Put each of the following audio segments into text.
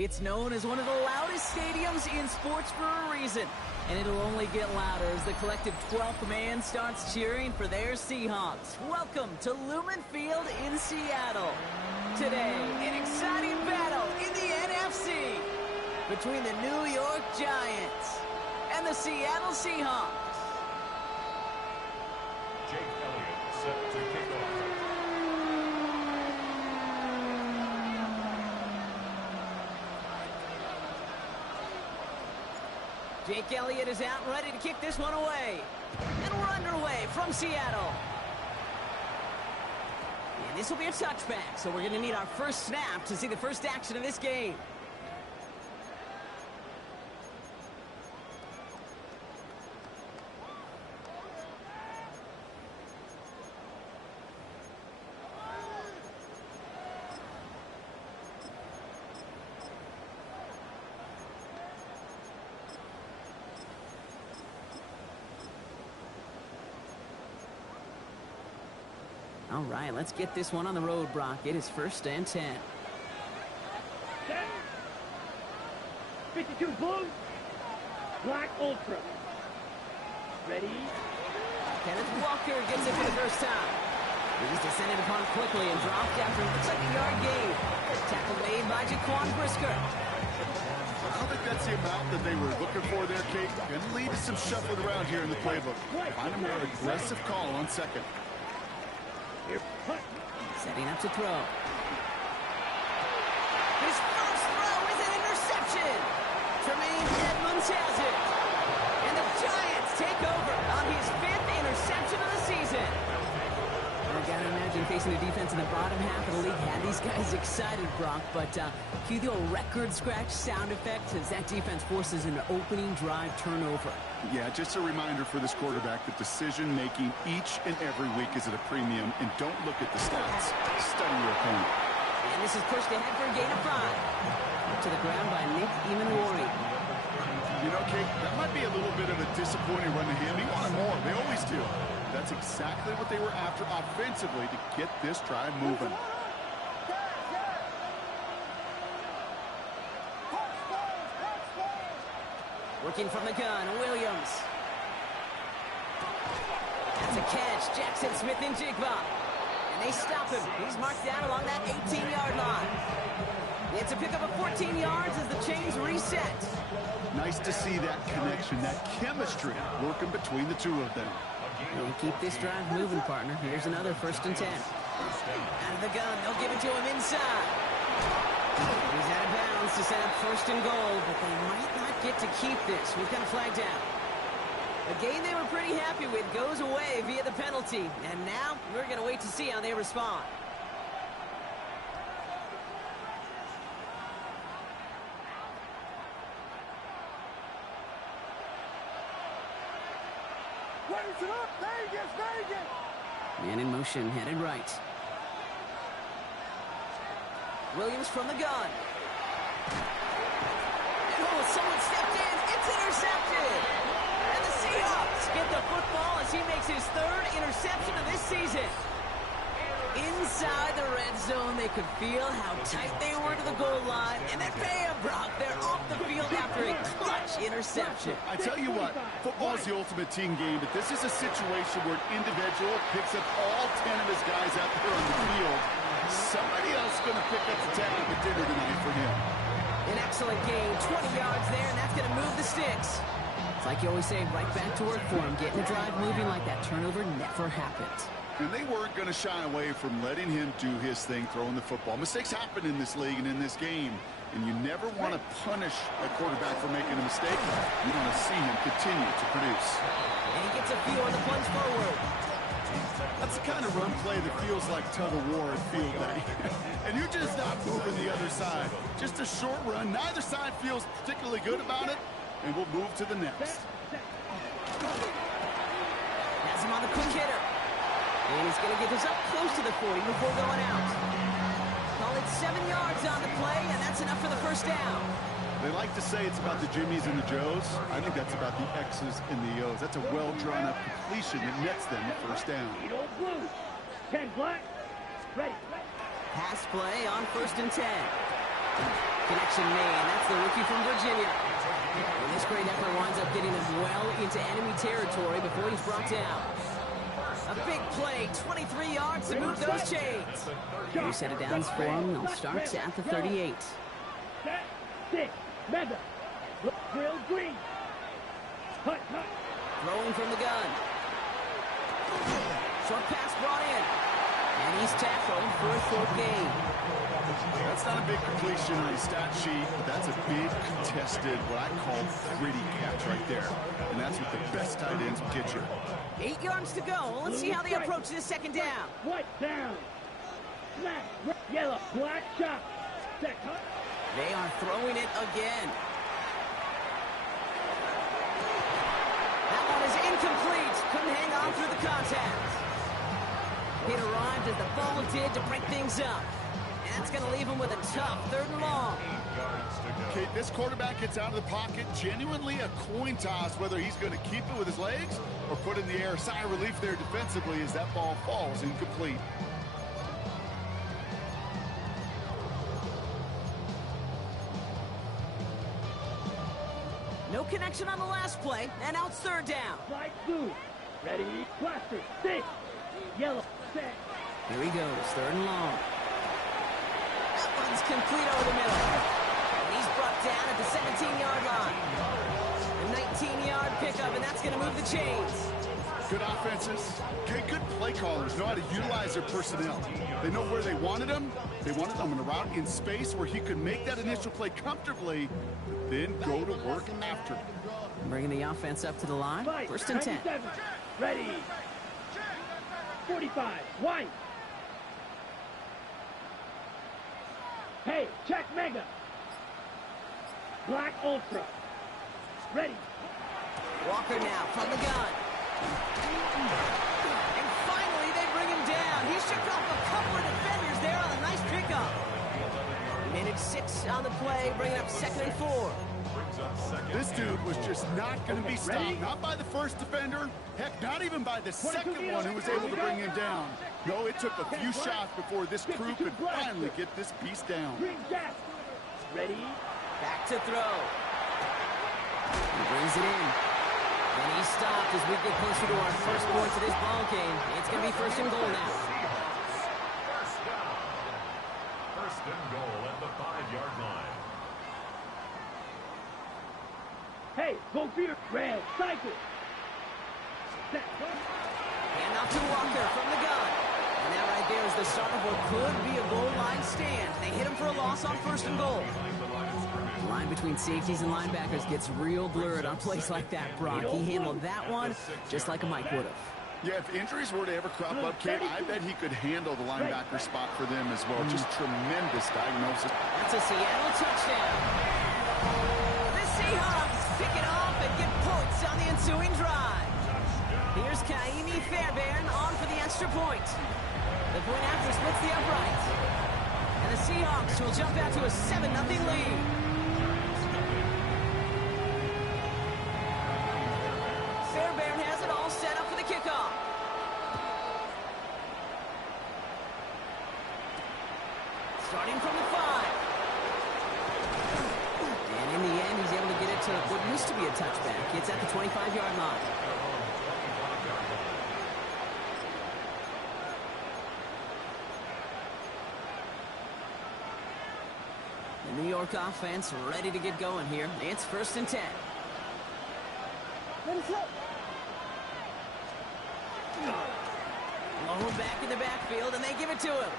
It's known as one of the loudest stadiums in sports for a reason, and it'll only get louder as the collective 12th man starts cheering for their Seahawks. Welcome to Lumen Field in Seattle. Today, an exciting battle in the NFC between the New York Giants and the Seattle Seahawks. Jake Elliott set to kick off. Jake Elliott is out and ready to kick this one away. And we're underway from Seattle. And this will be a touchback, so we're going to need our first snap to see the first action of this game. All right, let's get this one on the road, Brock. It is 1st and 10. 52 blue, black ultra. Ready? Kenneth Walker gets it for the first time. He's descended upon quickly and dropped after it looks like a yard gain. Tackle made by Jaquan Brisker. I don't think that's the amount that they were looking for there, Kate. Going to lead to some shuffling around here in the playbook. Find a more aggressive call on second. Setting up to throw. His first throw is an interception. Tremaine Edmonds has it. And the Giants take over on his 5th interception of the season. I gotta imagine facing a defense in the bottom half of the league had these guys excited, Brock, but cue the old record scratch sound effect as that defense forces an opening drive turnover. Yeah, just a reminder for this quarterback that decision-making each and every week is at a premium, and don't look at the stats. Study your opponent. And this is pushed ahead for a gain of 5. Up to the ground by Nick Emanwari. You know, Kate, that might be a little bit of a disappointing run to him. He wanted more. They always do. That's exactly what they were after offensively to get this drive moving. Working from the gun, Williams. That's a catch. Jackson Smith-Njigba. And they stop him. He's marked down along that 18-yard line. It's a pickup of 14 yards as the chains reset. Nice to see that connection, that chemistry working between the two of them. And keep this drive moving, partner. Here's another 1st and 10. Out of the gun, they'll give it to him inside. He's out of bounds to set up 1st and goal, but they might not get to keep this. We've got a flag down. A game they were pretty happy with goes away via the penalty, and now we're going to wait to see how they respond. Raise it up, Vegas, Vegas! Man in motion, headed right. Williams from the gun. Oh, someone stepped in. It's intercepted. And the Seahawks get the football as he makes his 3rd interception of this season. Inside the red zone, they could feel how tight they were to the goal line. And then bam, Brock, they're off the field after a clutch interception. I tell you what, football's the ultimate team game, but this is a situation where an individual picks up all 10 of his guys out there on the field. Somebody else is going to pick up the tab at dinner tonight for him. An excellent game, 20 yards there, and that's going to move the sticks. It's like you always say, right back to work for him. Getting the drive moving like that turnover never happened. And they weren't going to shy away from letting him do his thing, throwing the football. Mistakes happen in this league and in this game, and you never want to punish a quarterback for making a mistake. You want to see him continue to produce. And he gets a few on the plunge forward. That's the kind of run play that feels like tug-of-war at field day. And you're just not moving the other side. Just a short run. Neither side feels particularly good about it, and we'll move to the next. Has him on the quick hitter. And he's going to get this up close to the 40 before going out. Call it 7 yards on the play, and that's enough for the 1st down. They like to say it's about the Jimmies and the Joes. I think that's about the X's and the O's. That's a well-drawn-up completion that nets them the 1st down. 8 blue, 10 black, ready. Pass play on 1st and 10. Connection made, and that's the rookie from Virginia. And this great effort winds up getting him well into enemy territory before he's brought down. A big play, 23 yards to move those chains. New set of downs for him. They'll start at the 38. Set, 6, Mega. Look, drill, green. Hut. Throwing from the gun. Short pass brought in. And he's tackled for a short gain. That's not a big completion on the stat sheet, but that's a big contested, what I call gritty catch right there. And that's what the best tight ends will get you. 8 yards to go. Let's see how they approach this second down. White down. Black, yellow, black shot. Set, hut. They are throwing it again. That one is incomplete. Couldn't hang on through the contact. It arrived as the ball did to break things up. And that's going to leave him with a tough 3rd and long. Okay, this quarterback gets out of the pocket. Genuinely a coin toss whether he's going to keep it with his legs or put it in the air. Sigh of relief there defensively as that ball falls incomplete. No connection on the last play, and now it's 3rd down. Slide blue. Ready, blaster, 6. Yellow, set. Here he goes, 3rd and long. That one's complete over the middle. And he's brought down at the 17-yard line. A 19-yard pickup, and that's going to move the chains. Good offenses. Okay, good play callers know how to utilize their personnel. They know where they wanted him. They wanted him in a route in space where he could make that initial play comfortably, but then go to work after. Bringing the offense up to the line. 1st and 10. Ready. 45. White. Hey, check Mega. Black Ultra. Ready. Walker now from the gun. And finally, they bring him down. He shook off a couple of defenders there on a nice pickup. Minute 6 on the play, bringing up 2nd and 4. This dude was just not going to be stopped. Not by the first defender. Heck, not even by the second one who was able to bring him down. No, it took a few shots before this crew could finally get this beast down. Green gas. Ready. Back to throw. He brings it in. And he's stopped as we get closer to our first points of this ball game. It's going to be 1st and goal now. First and goal at the 5-yard line. Hey, go feeder. Red. Cycle. Set. Hand off to Walker from the gun. And that right there is the start of what could be a goal line stand. They hit him for a loss on 1st and goal. The line between safeties and linebackers gets real blurred on plays like that, Brock. He handled that one just like a Mike would have. Yeah, if injuries were to ever crop up, Kate, I bet he could handle the linebacker spot for them as well. Just tremendous diagnosis. That's a Seattle touchdown. The Seahawks pick it off and get points on the ensuing drive. Here's Kaimi Fairbairn on for the extra point. The point after splits the upright. And the Seahawks will jump out to a 7-0 lead. Fairbairn has it all set up for the kickoff. Starting from the 5. And in the end, he's able to get it to what used to be a touchback. It's at the 25-yard line. The New York offense ready to get going here. It's 1st and 10. Low back in the backfield, and they give it to him.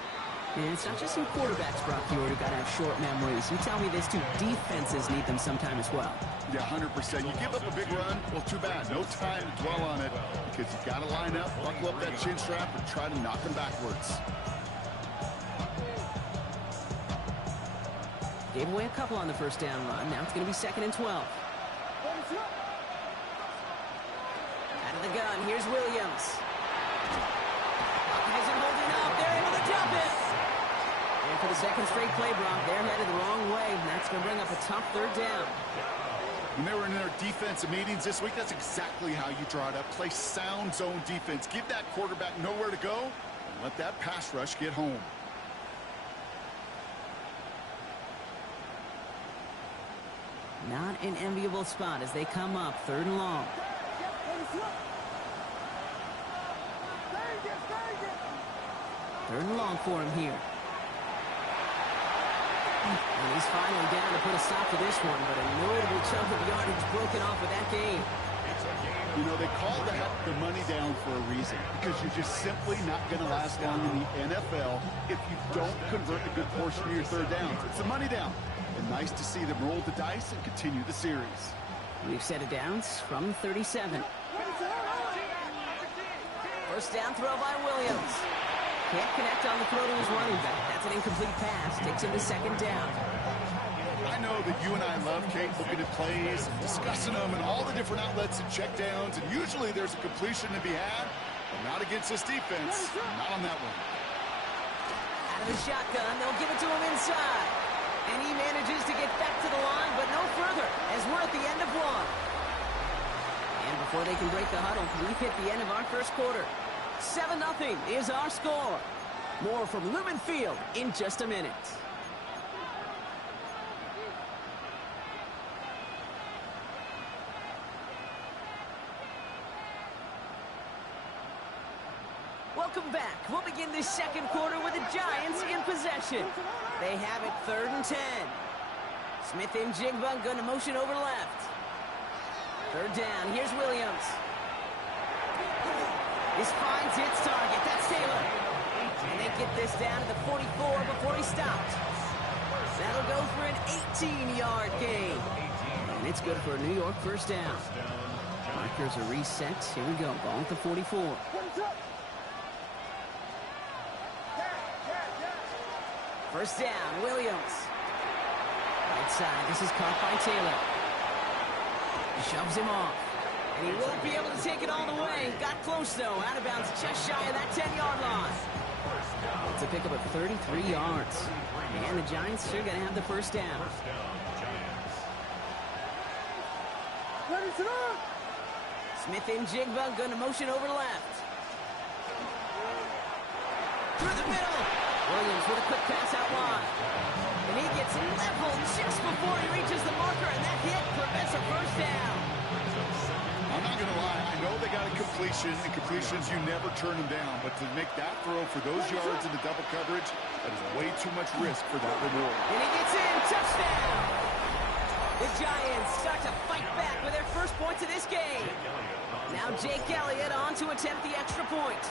And it's not just some quarterbacks, Brock Huard, who got to have short memories. You tell me this too, defenses need them sometime as well. Yeah, 100%. You give up a big run, well, too bad. No time to dwell on it because you got to line up, buckle up that chin strap, and try to knock them backwards. Gave away a couple on the 1st down run. Now it's going to be 2nd and 12. Out of the gun, here's Williams. Buck isn't holding up. They're able to jump it. And for the 2nd straight play, Brock, they're headed the wrong way. And that's going to bring up a tough 3rd down. When they were in their defensive meetings this week, that's exactly how you draw it up. Play sound zone defense. Give that quarterback nowhere to go and let that pass rush get home. Not an enviable spot as they come up 3rd and long. 3rd and long for him here. And he's finally down to put a stop to this one, but a notable chunk of yardage broken off with that game. You know, they call that the money down for a reason, because you're just simply not going to last long in the NFL if you don't convert a good portion of your 3rd downs. It's a money down. And nice to see them roll the dice and continue the series. We've set it downs from 37. 1st down throw by Williams. Can't connect on the throw to his running back. That's an incomplete pass. Takes him to 2nd down. I know that you and I love, Kate, looking at plays and discussing them and all the different outlets and checkdowns, and usually there's a completion to be had, but not against this defense. Not on that one. Out of the shotgun, they'll give it to him inside. And he manages to get back to the line, but no further, as we're at the end of 1. And before they can break the huddle, we've hit the end of our 1st quarter. 7-0 is our score. More from Lumen Field in just a minute. Welcome back. We'll begin this 2nd quarter with the Giants in possession. They have it 3rd and 10. Smith and Jigba going to motion over left. 3rd down. Here's Williams. This finds its target. That's Taylor. And they get this down to the 44 before he stopped. That'll go for an 18-yard gain. And it's good for a New York 1st down. Markers are reset. Here we go. Ball at the 44. First down, Williams. Right side, this is caught by Taylor. Shoves him off. And he won't be able to take it all the way. Got close, though. Out of bounds, just shy of that 10-yard line. It's a pickup of 33 yards. And the Giants are going to have the 1st down. Smith and Jigba going to motion over left. Through the middle. Williams with a quick pass out wide. And he gets leveled just before he reaches the marker, and that hit prevents a 1st down. I'm not going to lie. I know they got a completion, and completions, you never turn them down. But to make that throw for those yards in the double coverage, that is way too much risk for that reward. And he gets in. Touchdown. The Giants start to fight back with their 1st points of this game. Now Jake Elliott on to attempt the extra point.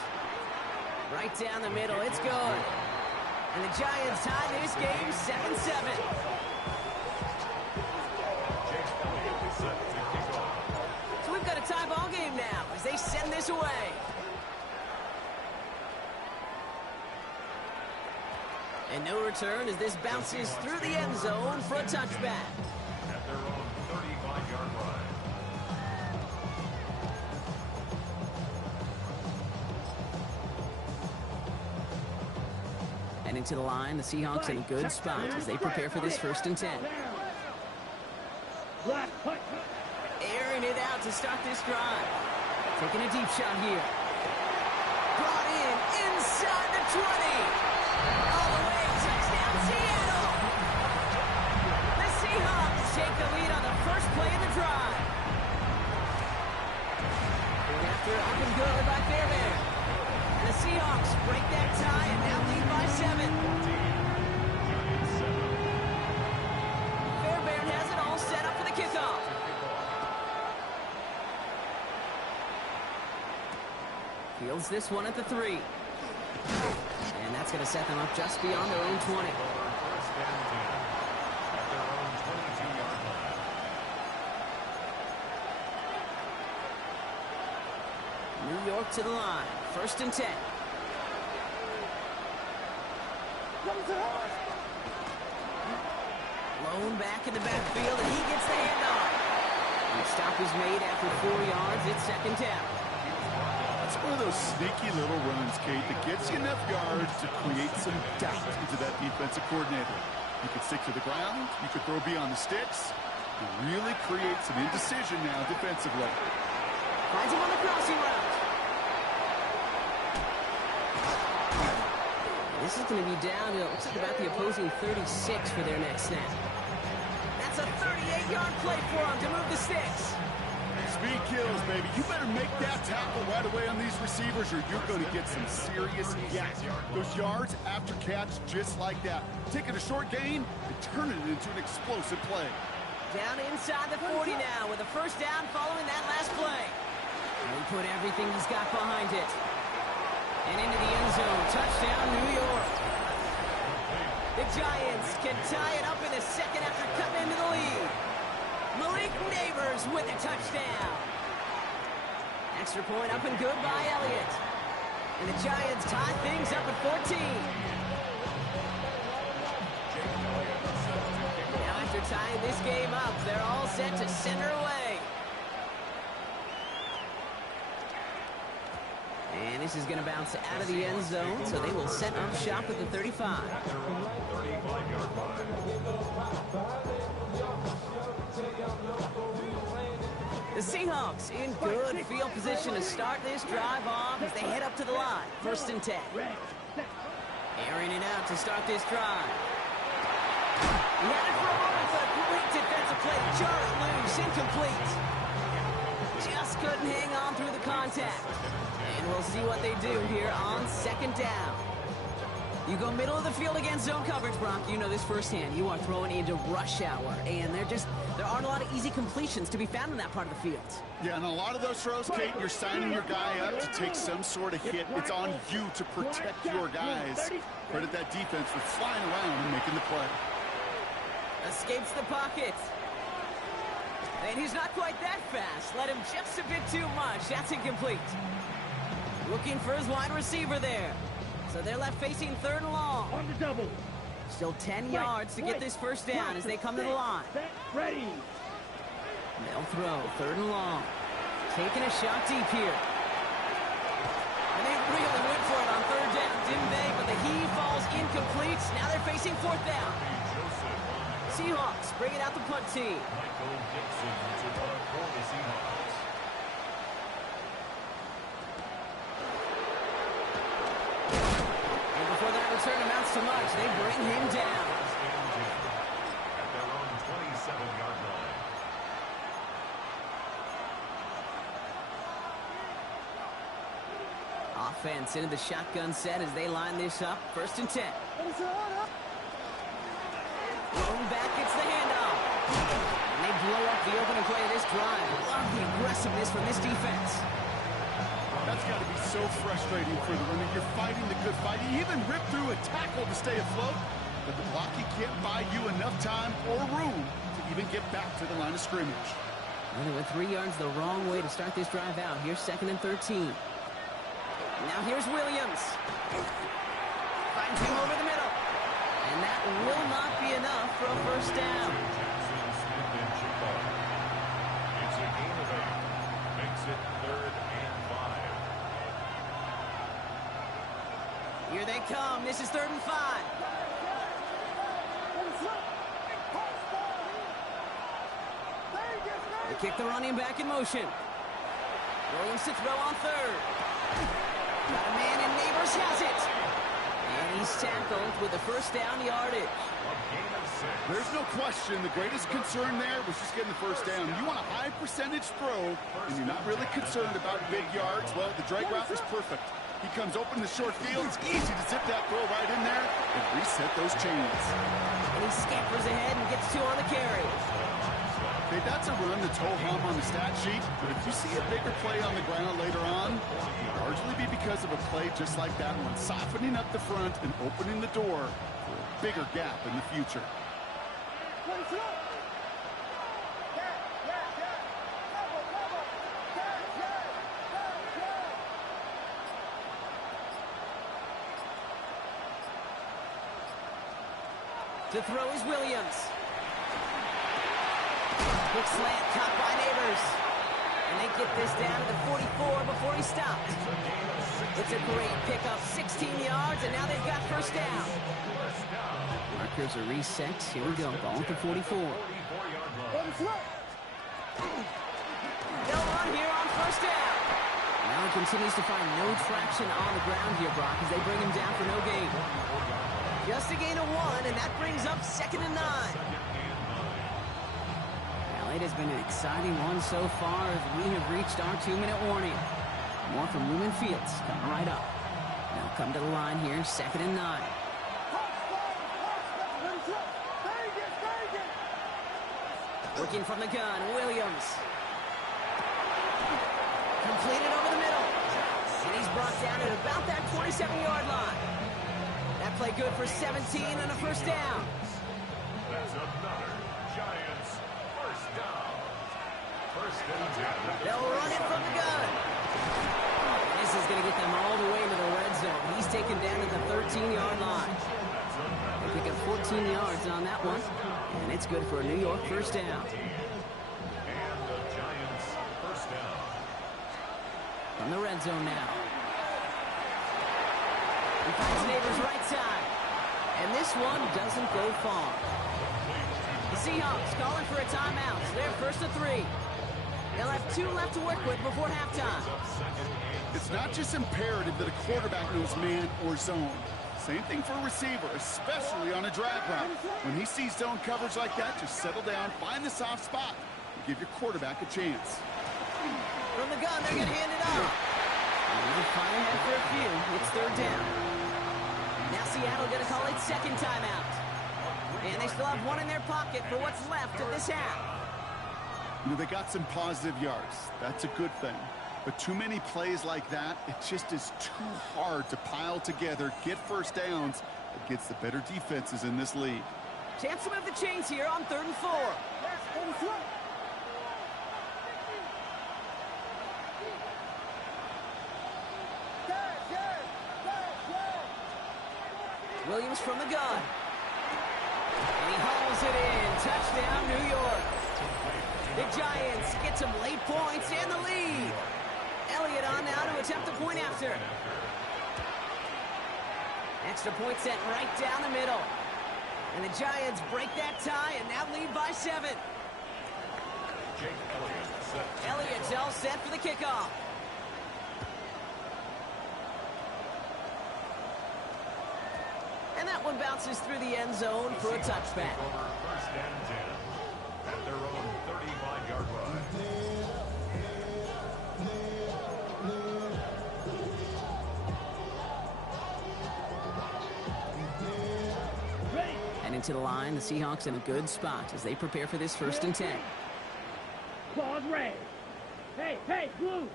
Right down the middle. It's good. And the Giants tie this game 7-7. So we've got a tie ball game now as they send this away. And no return as this bounces through the end zone for a touchback. At their own 35-yard line. Heading to the line, the Seahawks in a good spot as they prepare for this 1st and 10. Airing it out to start this drive. Taking a deep shot here. Brought in inside the 20. All the way, touchdown Seattle. The Seahawks take the lead on the 1st play of the drive. Going after up and good by Fairbairn. And the Seahawks break that tie and now lead by 7. Fairbairn has it all set up for the kickoff. Fields this one at the 3. And that's going to set them up just beyond their own 20. First and 10 at their own 22-yard line. New York to the line. 1st and 10. Lone back in the backfield, and he gets the handoff. The stop is made after 4 yards. It's 2nd down. It's one of those sneaky little runs, Kate, that gets you enough yards to create some doubt into that defensive coordinator. You could stick to the ground. You could throw beyond the sticks. You really create some indecision now defensively. Finds him on the crossing route. This is going to be down to, it looks like about the opposing 36 for their next snap. That That's a 38-yard play for him to move the sticks. Speed kills, baby. You better make that tackle right away on these receivers or you're going to get some serious gas. Those yards after catch just like that. Taking a short gain and turning it into an explosive play. Down inside the 40 now with a first down following that last play. And he put everything he's got behind it. And into the end zone. Touchdown, New York. The Giants can tie it up in a second after cutting into the lead. Malik Neighbors with a touchdown. Extra point up and good by Elliott. And the Giants tie things up at 14. Now after tying this game up, they're all set to center away. And this is going to bounce out of the end zone, so they will set up shop at the 35. The Seahawks in good field position to start this drive off as they head up to the line. 1st and 10. Airing it out to start this drive. He had it for a moment, but a great defensive play. Jar it loose, incomplete. Just couldn't hang on through the contact. And we'll see what they do here on 2nd down. You go middle of the field against zone coverage, Brock. You know this firsthand. You are throwing into rush hour, and there aren't a lot of easy completions to be found in that part of the field. Yeah, and a lot of those throws, Kate, you're signing your guy up to take some sort of hit. It's on you to protect your guys. Credit that defense for flying around and making the play. Escapes the pocket. And he's not quite that fast. Let him just a bit too much. That's incomplete. Looking for his wide receiver there. So they're left facing 3rd and long. On the double. Still 10 yards to get this first down as they come to the line. Ready. They'll throw 3rd and long. Taking a shot deep here. And they really went for it on 3rd down, didn't they? But the heave falls incomplete. Now they're facing 4th down. Seahawks bring it out the punt team. Michael Dixon to run for the Seahawks. And before that return amounts to much, they bring him down. At their own 27-yard line. Offense into the shotgun set as they line this up. 1st and 10. Thrown back, gets the handoff. And they blow up the opening play of this drive. Love the aggressiveness from this defense. That's got to be so frustrating for the runner. You're fighting the good fight. You even rip through a tackle to stay afloat, but the blocking can't buy you enough time or room to even get back to the line of scrimmage. And they went 3 yards the wrong way to start this drive out. Here's 2nd and 13. Now here's Williams. Finds him over the middle. And that will not be enough for a first down. Jackson, Smith, and Jabbar. It's a gain of 8. Makes it 3rd and 5. Here they come. This is 3rd and 5. They kick the running back in motion. Williams to throw on 3rd. Got a man and Neighbors has it. And he's tackled with a first down yardage. A gain of 6. There's no question the greatest concern there was just getting the first down. You want a high percentage throw, and you're not really concerned about big yards. Well, the drag route was perfect. He comes open the short field. It's easy to zip that throw right in there and reset those chains. And he scampers ahead and gets 2 on the carry. Hey, that's a run that's ho-hum on the stat sheet, but if you see a bigger play on the ground later on, it'll largely be because of a play just like that one, softening up the front and opening the door for a bigger gap in the future. To throw is Williams. Quick slant caught by Neighbors. And they get this down to the 44 before he stopped. It's a great pickup, 16 yards, and now they've got first down. Markers are reset. Here we go, ball at the 44. They'll run here on first down. Now he continues to find no traction on the ground here, Brock, as they bring him down for no gain. Just a gain of 1, and that brings up 2nd and 9. Well, it has been an exciting one so far as we have reached our 2-minute warning. More from Lumen Fields coming right up. Now come to the line here, 2nd and 9. Working from the gun, Williams. Completed over the middle. And he's brought down at about that 27-yard line. That play good for 17 and a first down. That's another Giants first down. First and 10. They'll run it from the gun. This is going to get them all the way to the red zone. He's taken down at the 13-yard line. They pick up 14 yards on that one. And it's good for a New York first down. And the Giants first down. From the red zone now. He finds Neighbors right side. And this one doesn't go far. The Seahawks calling for a timeout. So they're 1st and 3. They'll have 2 left to work with before halftime. It's not just imperative that a quarterback knows man or zone. Same thing for a receiver, especially on a drag route. When he sees zone coverage like that, just settle down, find the soft spot, and give your quarterback a chance. From the gun, they're going to hand it off. And they'll find ahead for a few. It's 3rd down. Now Seattle going to call it 2nd timeout. And they still have 1 in their pocket for what's left of this half. You know, they got some positive yards. That's a good thing. But too many plays like that, it just is too hard to pile together, get first downs against the better defenses in this league. Chance to move the chains here on 3rd and 4. Williams from the gun. And he hauls it in. Touchdown, New York. The Giants get some late points and the lead. Elliott on now to attempt the point after. Extra point set right down the middle. And the Giants break that tie and now lead by 7. Jake Elliott set. Elliott's all set for the kickoff. And that one bounces through the end zone for a touchback. Over 1st and 10 at their own 35-yard line. And into the line, the Seahawks in a good spot as they prepare for this 1st and 10. Claws red. Hey, blue.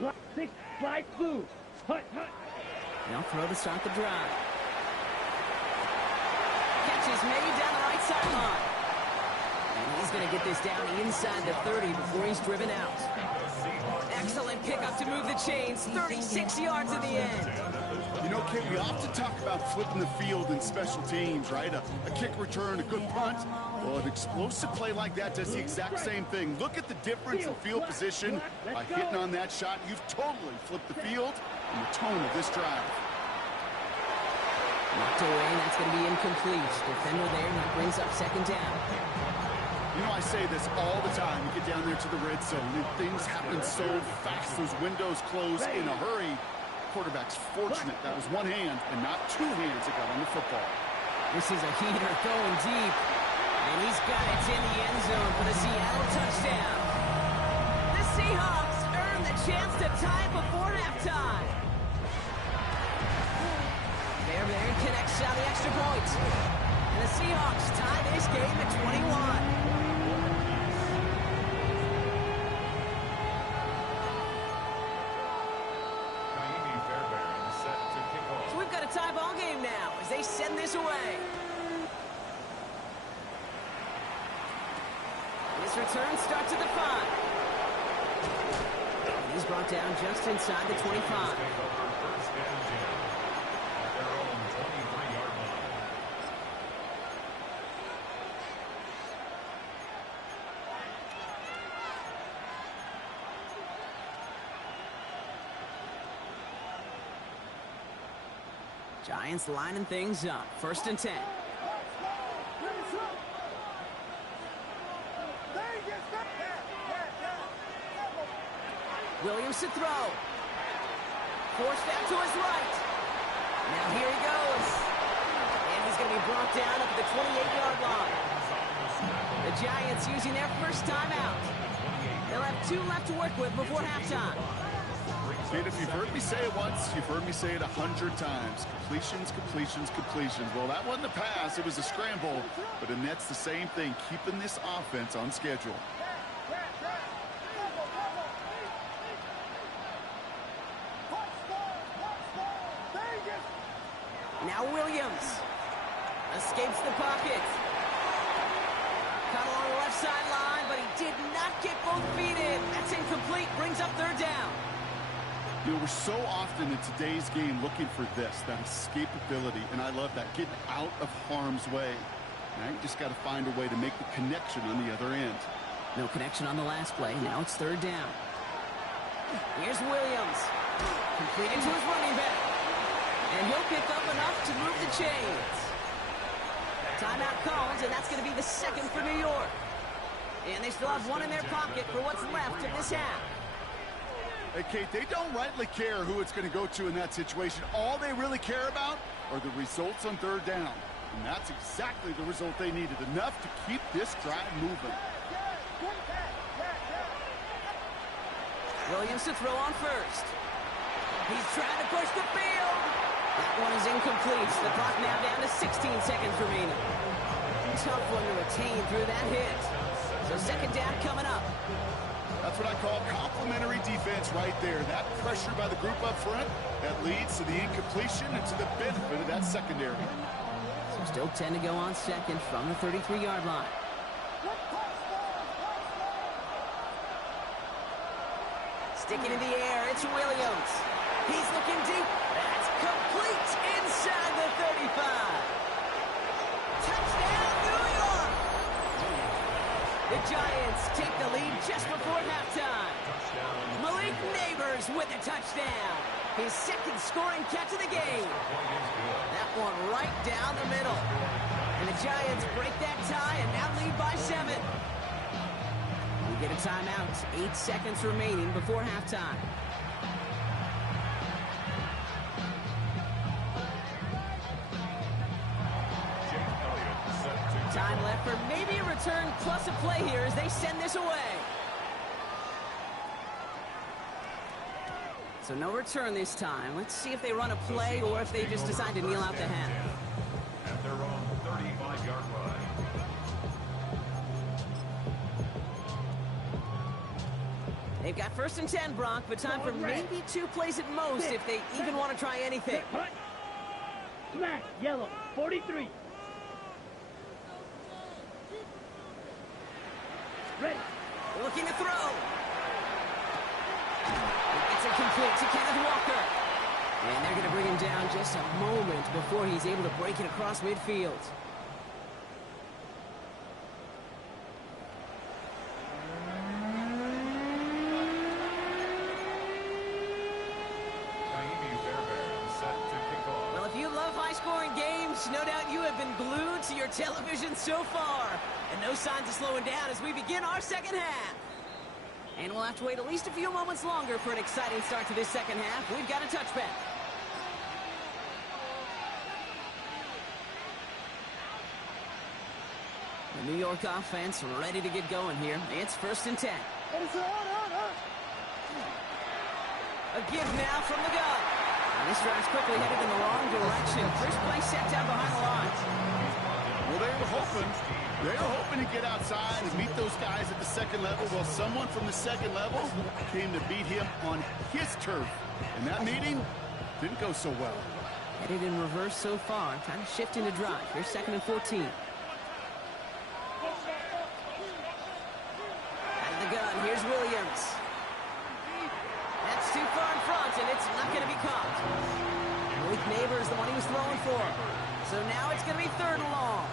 Black, 6, black, blue. Hut. They'll throw to start the drive. Catch is made down the right sideline. And he's going to get this down inside the 30 before he's driven out. Excellent pickup to move the chains. 36 yards at the end. You know, Kit, we often talk about flipping the field in special teams, right? A kick return, a good punt. Well, an explosive play like that does the exact same thing. Look at the difference in field position. By hitting on that shot, you've totally flipped the field and the tone of this drive. Knocked away, and that's going to be incomplete. Defender there, and that brings up 2nd down. You know, I say this all the time. You get down there to the red zone, and things happen so fast. Those windows close in a hurry. Quarterback's fortunate that was one hand and not 2 hands that got on the football. This is a heater going deep. And he's got it in the end zone for the Seattle touchdown. The Seahawks earn the chance to tie before halftime. Bearberry connects on the extra point. And the Seahawks tie this game at 21. So we've got a tie ball game now as they send this away. This return starts at the 5. And he's brought down just inside the 25. Giants lining things up. 1st and 10. Williams to throw. Forced out to his right. Now here he goes. And he's going to be brought down up at the 28-yard line. The Giants using their first timeout. They'll have 2 left to work with before halftime. Kid, if you've heard me say it once, you've heard me say it 100 times. Completions, completions, completions. Well, that wasn't a pass. It was a scramble. But the Nets, the same thing, keeping this offense on schedule. Now Williams escapes the pocket. Caught along the left sideline, but he did not get both feet in. That's incomplete. Brings up 3rd down. You know, we're so often in today's game looking for this, that escapability, and I love that, getting out of harm's way. Now you just got to find a way to make the connection on the other end. No connection on the last play. Now it's 3rd down. Here's Williams. Completed to his running back. And he'll pick up enough to move the chains. Timeout calls, and that's going to be the 2nd for New York. And they still have 1 in their pocket for what's left of this half. Hey, Kate, they don't rightly care who it's going to go to in that situation. All they really care about are the results on 3rd down. And that's exactly the result they needed, enough to keep this drive moving. Williams to throw on first. He's trying to push the field. That one is incomplete. The clock now down to 16 seconds remaining. Tough one to retain through that hit. So 2nd down coming up. That's what I call complimentary defense right there. That pressure by the group up front, that leads to the incompletion and to the benefit of that secondary. So still 10 to go on 2nd from the 33-yard line. Sticking in the air, it's Williams. He's looking deep. That's complete inside the 35. Touchdown, New York! The Giants take the lead just before halftime. Malik Neighbors with a touchdown. His 2nd scoring catch of the game. That one right down the middle. And the Giants break that tie and now lead by 7. We get a timeout. 8 seconds remaining before halftime. Time left for maybe a return plus a play here as they send this away. So no return this time. Let's see if they run a play or if they just decide to kneel out the half. At their own 35-yard line. They've got 1st and 10, Brock, but time for maybe 2 plays at most if they even want to try anything. Smack, yellow, 43. Ready. Looking to throw. It's incomplete to Kenneth Walker. And they're going to bring him down just a moment before he's able to break it across midfield. Well, if you love high-scoring games, no doubt you have been glued to your television so far. And no signs of slowing down as we begin our 2nd half. And we'll have to wait at least a few moments longer for an exciting start to this 2nd half. We've got a touchback. The New York offense ready to get going here. It's 1st and 10. A give now from the gun. And this drive's quickly headed in the wrong direction. First play set down behind the lines. Well, they were hoping to get outside and meet those guys at the 2nd level. Well, someone from the 2nd level came to beat him on his turf. And that meeting didn't go so well. Headed in reverse so far. Time to shift into drive. Here's 2nd and 14. Out of the gun, here's Williams. That's too far in front, and it's not going to be caught. Malik Neighbors, the one he was throwing for. So now it's going to be 3rd and long.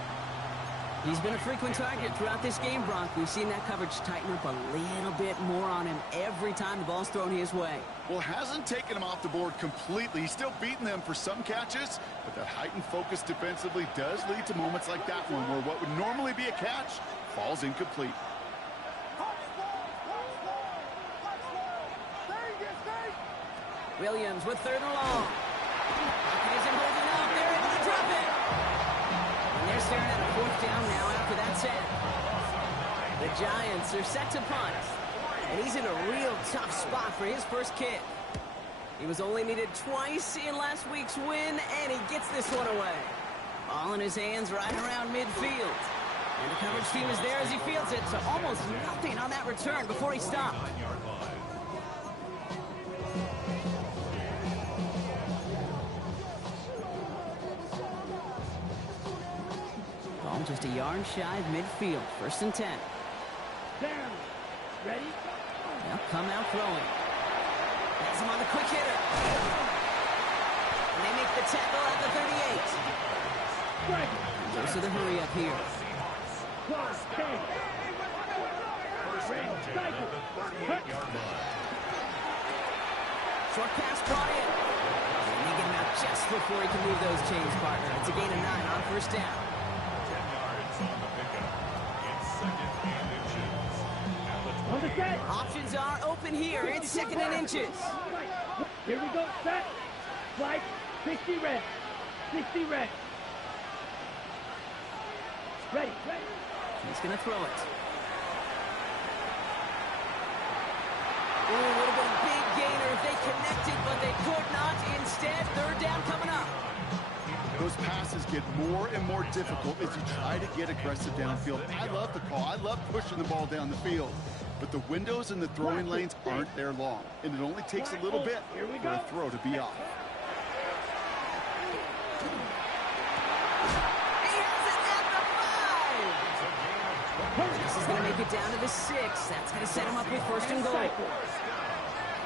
He's been a frequent target throughout this game, Brock. We've seen that coverage tighten up a little bit more on him every time the ball's thrown his way. Well, hasn't taken him off the board completely. He's still beating them for some catches, but that heightened focus defensively does lead to moments like that one where what would normally be a catch falls incomplete. Williams with 3rd and long. Pocket isn't holding up. They're able to drop it. And They're staring at a fourth down now after that set. The Giants are set to punt. And he's in a real tough spot for his first kick. He was only needed twice in last week's win, and he gets this one away. Ball in his hands right around midfield. And the coverage team is there as he fields it, so almost nothing on that return before he stopped. Ball just a yard shy of midfield. 1st and 10. Down. Ready? They'll come out throwing. Has him on the quick hitter. And they make the tackle at the 38. Strike. Goes to the hurry up here. Clock. 10. Cycle. Hut. Short pass brought in. And they get him out just before he can move those chains, partner. It's a gain of 9 on 1st down. 10 yards on the pickup. It's 2nd and inches. At the On the set. Options are open here. It's 2nd and inches. Here we go. Set. Slide. 60 red. 60 red. Ready. Ready. He's going to throw it. Ooh, would have been a big gainer if they connected, but they could not. Instead, 3rd down coming up. Those passes get more and more difficult as you try to get aggressive downfield. I love the call. I love pushing the ball down the field. But the windows in the throwing lanes aren't there long, and it only takes a little bit for a throw to be off. He has it at the 5. This is going to make it down to the 6. That's going to set him up with 1st and goal.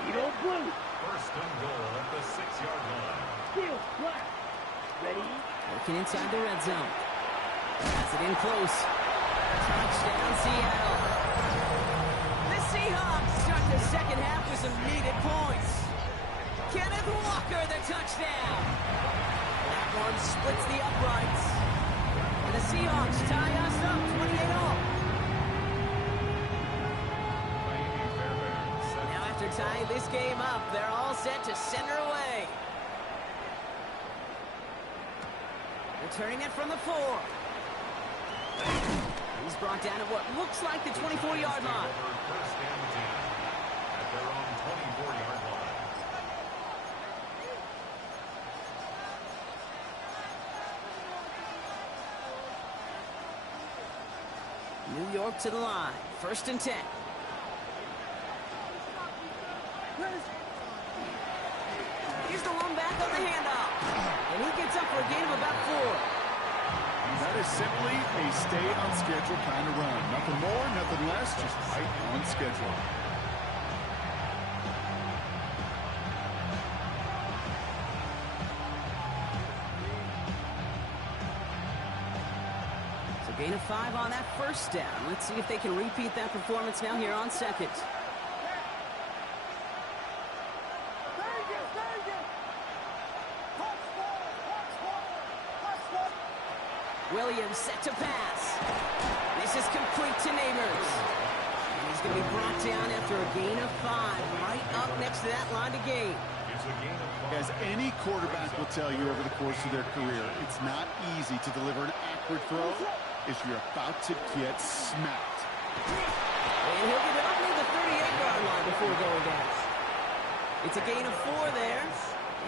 Edo blue. 1st and goal at the 6-yard line. Steel. Black. Ready. Working inside the red zone. Has it in close. Touchdown, Seattle. The Seahawks start the 2nd half with some needed points. Kenneth Walker, the touchdown. That one splits the uprights. And the Seahawks tie us up 28-all. Now after tying this game up, they're all set to send her away. Returning it from the 4. He's brought down at what looks like the 24-yard line. 1st and 10 at their own 24-yard line. New York to the line. 1st and 10. Here's the lone back on the handoff. And he gets up for a gain of about 4. That is simply a stay on schedule kind of run. Nothing more, nothing less, just right on schedule. So gain of 5 on that 1st down. Let's see if they can repeat that performance now here on 2nd. Williams set to pass. This is complete to Neighbors. And he's going to be brought down after a gain of 5, right up next to that line to gain. It's a gain of 5. As any quarterback will tell you over the course of their career, it's not easy to deliver an accurate throw if you're about to get smacked. And he'll get it up near the 38-yard line before going down. It's a gain of 4 there.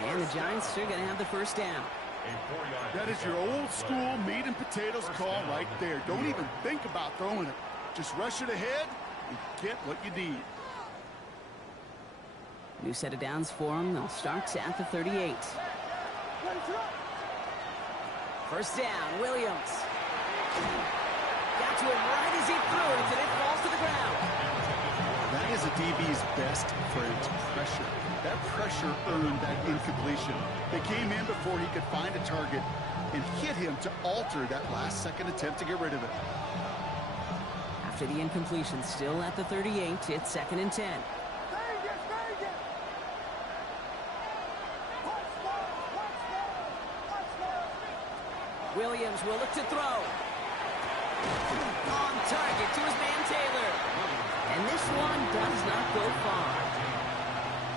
And the Giants are going to have the 1st down. That is your old school meat and potatoes call right there. Don't even think about throwing it. Just rush it ahead and get what you need. New set of downs for them. They'll start at the 38. 1st down, Williams. Got to him right as he threw it, and it falls to the ground. That is a DB's best friend, pressure. That pressure earned that incompletion. They came in before he could find a target and hit him to alter that last-second attempt to get rid of it. After the incompletion, still at the 38, it's 2nd and 10. Williams will look to throw. On target to his man Taylor. And this one does not go far.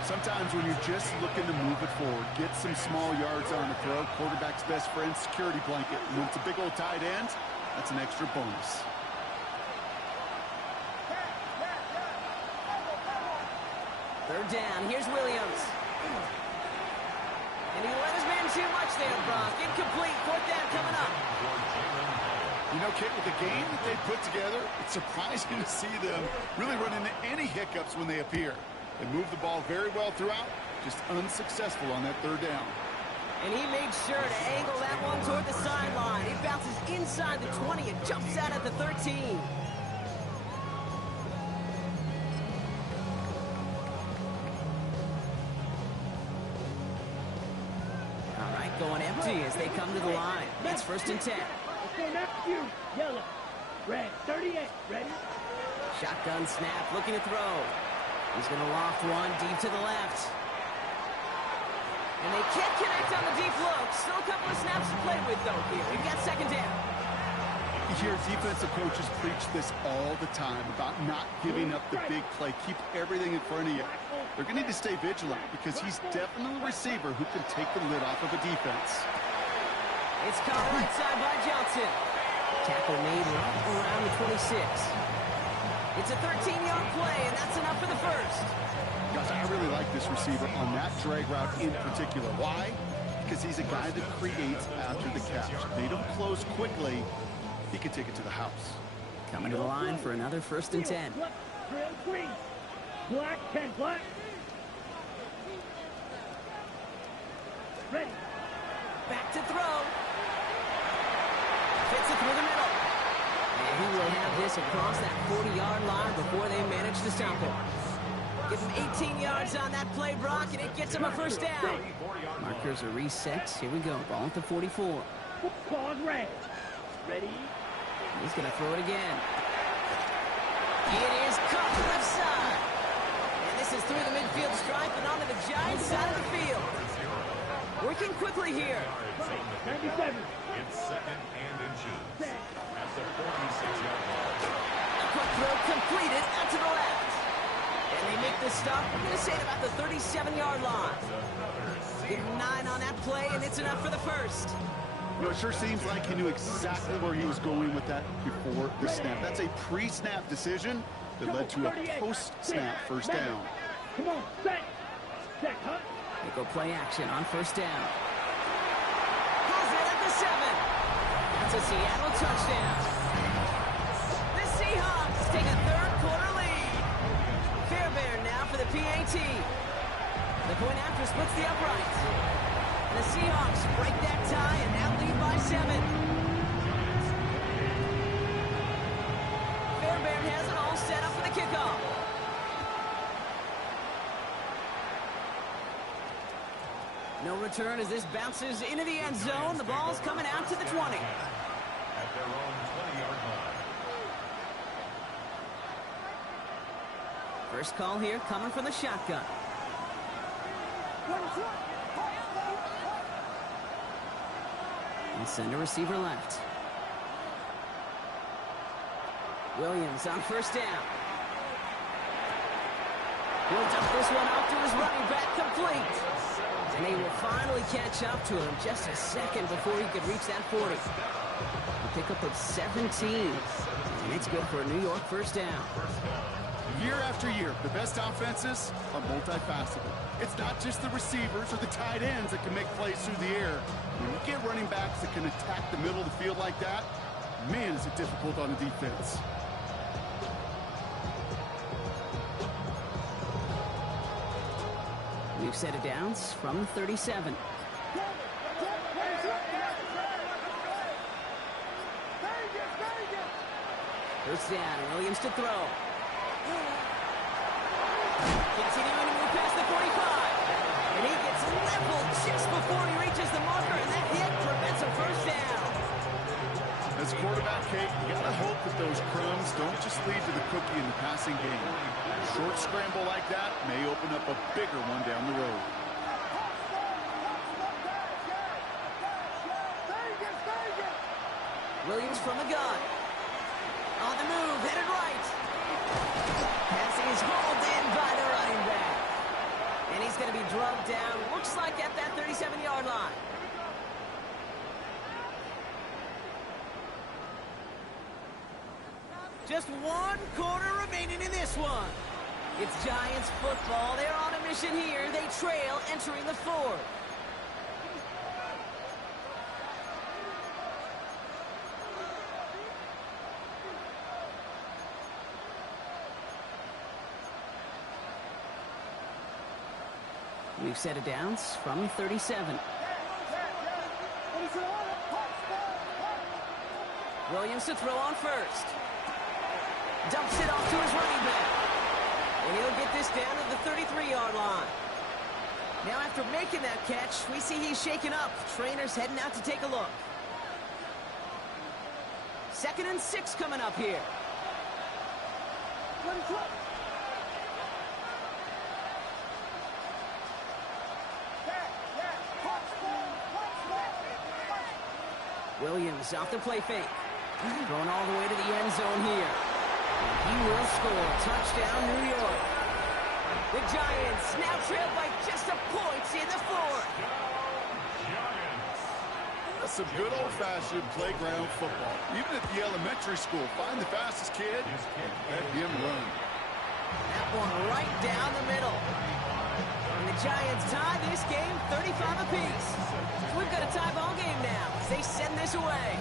Sometimes when you're just looking to move it forward, get some small yards on the throw, quarterback's best friend, security blanket. And when it's a big old tight end, that's an extra bonus. Third down. Here's Williams. And he let his man too much there, Brock. Incomplete. Fourth down coming up. You know, Kit, with the game that they put together, it's surprising to see them really run into any hiccups when they appear. They move the ball very well throughout, just unsuccessful on that third down. And he made sure to angle that one toward the sideline. It bounces inside the 20 and jumps out at the 13. All right, going empty as they come to the line. It's 1st and 10. Okay, next you. Yellow. Red. 38. Ready? Shotgun snap, looking to throw. He's going to loft one deep to the left. And they can't connect on the deep look. Still a couple of snaps to play with, though, here. We've got 2nd down. You hear defensive coaches preach this all the time about not giving up the big play. Keep everything in front of you. They're going to need to stay vigilant because he's definitely a receiver who can take the lid off of a defense. It's caught right side by Johnson. Tackle made right around the 26. It's a 13-yard play, and that's enough for the first. Guys, I really like this receiver on that drag route in particular. Why? Because he's a guy that creates after the catch. If they don't close quickly, he can take it to the house. Coming to the line for another 1st and 10. Trail green. Black 10. Black. Ready. Back to throw. Fits it through the middle. And he will have this across that 40-yard line before they manage to stop him. Give him 18 yards on that play, Brock, and it gets him a 1st down. Markers are reset. Here we go. Ball at the 44. Pause red. Ready? He's going to throw it again. It is caught left side. And this is through the midfield stripe and onto the Giants side of the field. Working quickly here. 97. It's 2nd and inches. At the 46-yard line. A quick throw completed out to the left. And they make the stop, I'm going to say, at about the 37-yard line. Give him 9 on that play, and it's enough for the first. You know, it sure seems like he knew exactly where he was going with that before the snap. That's a pre-snap decision that led to a post-snap 1st down. Come on, set. Set, huh? They go play action on 1st down. Has it at the 7. That's a Seattle touchdown. The Seahawks take a 3rd quarter lead. Fairbairn now for the PAT. The point after splits the uprights. And the Seahawks break that tie and now lead by 7. Fairbairn has it all set up for the kickoff. No return as this bounces into the end zone. The ball's coming out to the 20. At their own 20-yard line. First call here coming from the shotgun. And send a receiver left. Williams on 1st down. He'll dump this one off to his running back, complete. And they will finally catch up to him just a second before he could reach that 40. A pickup of 17. And it's good for a New York 1st down. Year after year, the best offenses are multifaceted. It's not just the receivers or the tight ends that can make plays through the air. When you get running backs that can attack the middle of the field like that, man, is it difficult on a defense. New set of downs from the 37. First down, Williams to throw. Continuing to move past the 45. And he gets leveled just before he reaches the marker, and that hit prevents a 1st down. As quarterback, Kate, you gotta hope that those crumbs don't just lead to the cookie in the passing game. A short scramble like that may open up a bigger one down the road. Williams from the gun. On the move, headed right. Pass is hauled in by the running back. And he's going to be drugged down, looks like at that 37-yard line. Just 1 quarter remaining in this one. It's Giants football. They're on a mission here. They trail entering the fourth. We've set a downs from 37. Williams to throw on first. Dumps it off to his running back. And he'll get this down to the 33-yard line. Now after making that catch, we see he's shaken up. Trainer's heading out to take a look. 2nd and 6 coming up here. Williams off the play fake. Going all the way to the end zone here. He will score. Touchdown, New York. The Giants now trail by just a point in the fourth. That's some good old-fashioned playground football. Even at the elementary school, find the fastest kid and let him run. That one right down the middle. And the Giants tie this game 35 apiece. So we've got a tie ball game now as they send this away.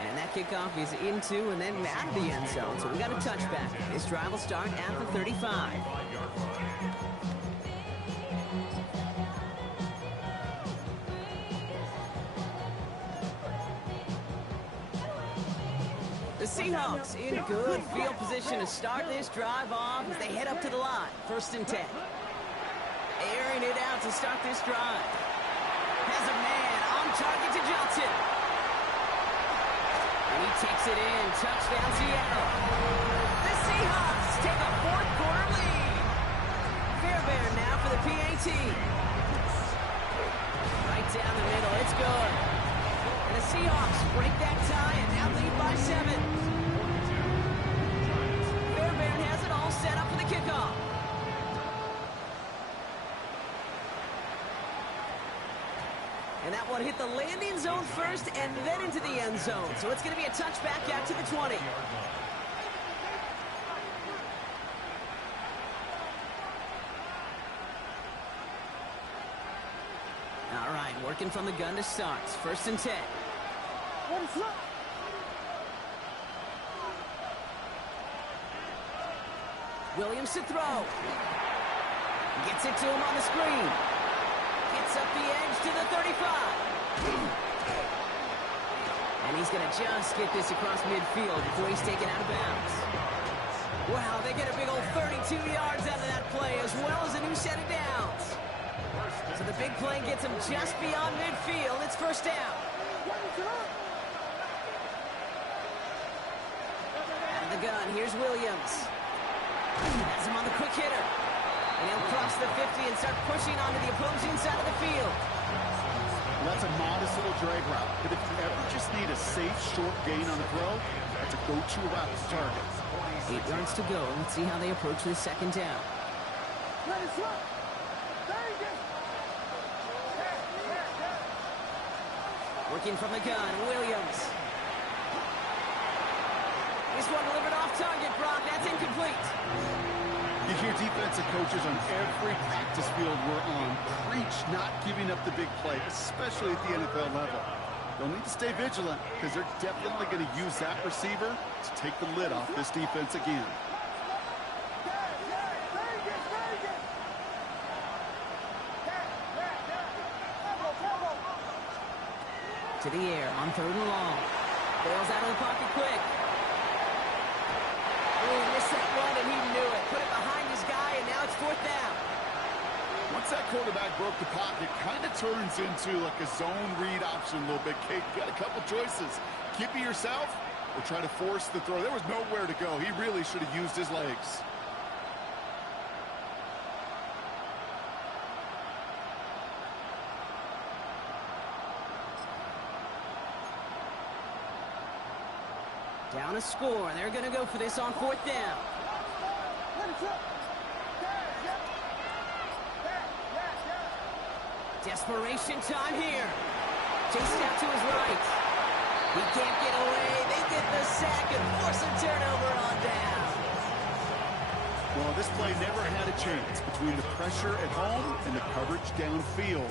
And that kickoff is into and then out of the end zone. So we got a touchback. This drive will start at the 35. The Seahawks in good field position to start this drive off as they head up to the line. 1st and 10. Airing it out to start this drive. Has a man on target to Johnson. And he takes it in. Touchdown, Seattle. The Seahawks take a 4th quarter lead. Fairbairn now for the PAT. Right down the middle. It's good. And the Seahawks break that tie and now lead by 7. Fairbairn has it all set up for the kickoff. And that one hit the landing zone first and then into the end zone. So it's going to be a touchback out to the 20. All right, working from the gun to start. 1st and 10. Williams to throw. Gets it to him on the screen. Gets up the edge to the 35. And he's going to just get this across midfield before he's taken out of bounds. Wow, they get a big old 32 yards out of that play as well as a new set of downs. So the big play gets him just beyond midfield. It's 1st down. Out of the gun, here's Williams. Has him on the quick hitter. And he'll cross the 50 and start pushing onto the opposing side of the field. That's a modest little drag route. But if you ever just need a safe, short gain on the throw, that's a go-to route to target. 8 yards to go. Let's see how they approach this 2nd down. Working from the gun, Williams. This one delivered off target, Brock. That's incomplete. You hear defensive coaches on every practice field we're on preach not giving up the big play, especially at the NFL level. They'll need to stay vigilant because they're definitely going to use that receiver to take the lid off this defense again. To the air on 3rd and long. Bails out of the pocket quick. Oh, missed that one and he knew it. Put it behind his guy and now it's 4th down. Once that quarterback broke the pocket, kind of turns into like a zone read option a little bit. Kate, got a couple choices. Keep it yourself or try to force the throw. There was nowhere to go. He really should have used his legs. Down a score. They're going to go for this on 4th down. Desperation time here. Chased out to his right. He can't get away. They get the sack and force a turnover on down. Well, this play never had a chance between the pressure at home and the coverage downfield.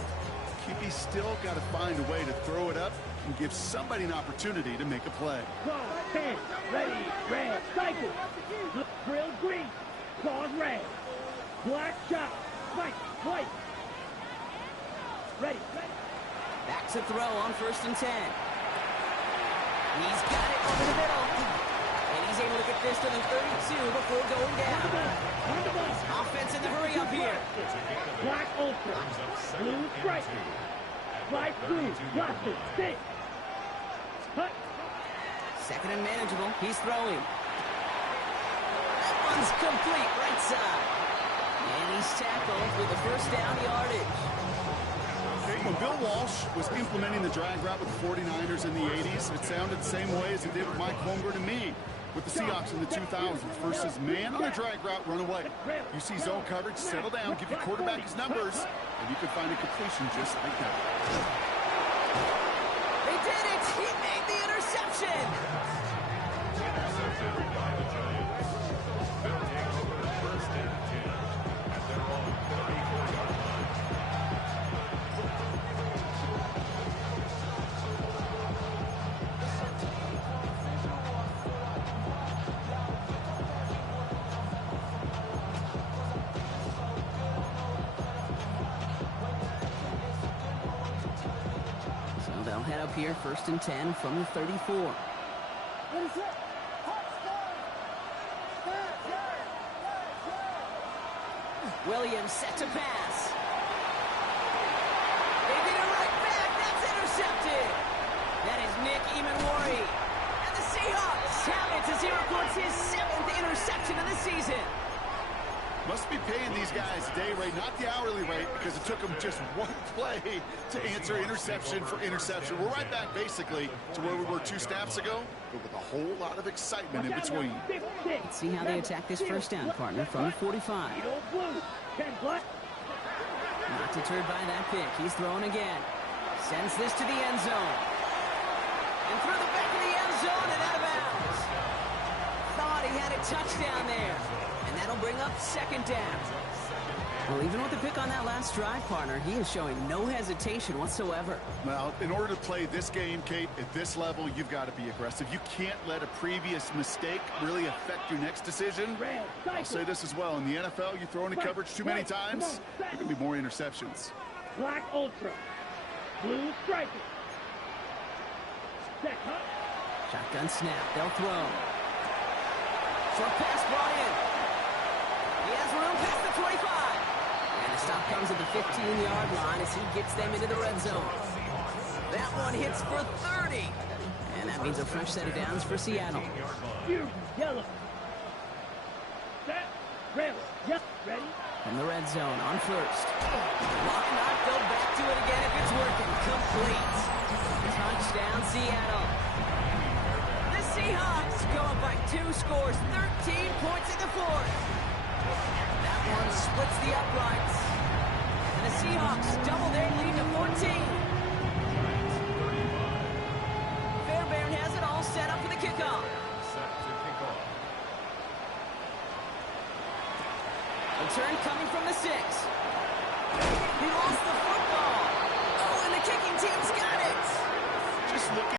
QB still got to find a way to throw it up and give somebody an opportunity to make a play. Ball, 10, ready, red, cycle. Grill green, pause red. Black shot, spike, white. Ready. Back to throw on 1st and 10. He's got it over the middle. And he's able to get this to the 32 before going down. On the ball. Offense in the hurry up here. Black ultra, blue stripe. Slide through, blaster, 6. Cut. 2nd and manageable. He's throwing. That one's complete, right side. And he's tackled with the 1st down yardage. When Bill Walsh was implementing the drag route with the 49ers in the 80s, it sounded the same way as it did with Mike Holmgren and me with the Seahawks in the 2000s versus man on a drag route, run away. You see zone coverage, settle down, give your quarterback his numbers, and you can find a completion just like that. They did it! He made the interception! Intercepted by the Giants. They'll take over 1st and 10 at their own 34-yard line. So they'll head up here, 1st and 10 from the 34. Williams set to pass. They get it right back. That's intercepted. That is Nick Emanwari. And the Seahawks have it as he records his 7th interception of the season. Must be paying these guys day rate, not the hourly rate, because it took them just one play to answer interception for interception. We're right back, basically, to where we were 2 snaps ago, but with a whole lot of excitement in between. Let's see how they attack this 1st down, partner, from the 45. Not deterred by that pick. He's throwing again. Sends this to the end zone. And through the back of the end zone and out of bounds. Thought he had a touchdown there. And that'll bring up 2nd down. Well, even with the pick on that last drive, partner, he is showing no hesitation whatsoever. Well, in order to play this game, Kate, at this level, you've got to be aggressive. You can't let a previous mistake really affect your next decision. I'll say this as well. In the NFL, you throw into coverage too many times, there can be more interceptions. Black ultra, blue stripe. Shotgun snap. They'll throw. Short pass brought in. He has room past the 25. And the stop comes at the 15-yard line as he gets them into the red zone. That one hits for 30. And that means a fresh set of downs for Seattle. Yellow. Set. Red. Yep. Ready? From the red zone on 1st. Why not go back to it again if it's working? Complete. Touchdown, Seattle. The Seahawks go up by 2 scores, 13 points in the 4th. That one splits the uprights. And the Seahawks double their lead to 14. Fairbairn has it all set up for the kickoff. Set to kick off. Return coming from the 6. He lost the football. Oh, and the kicking team's got it. Just look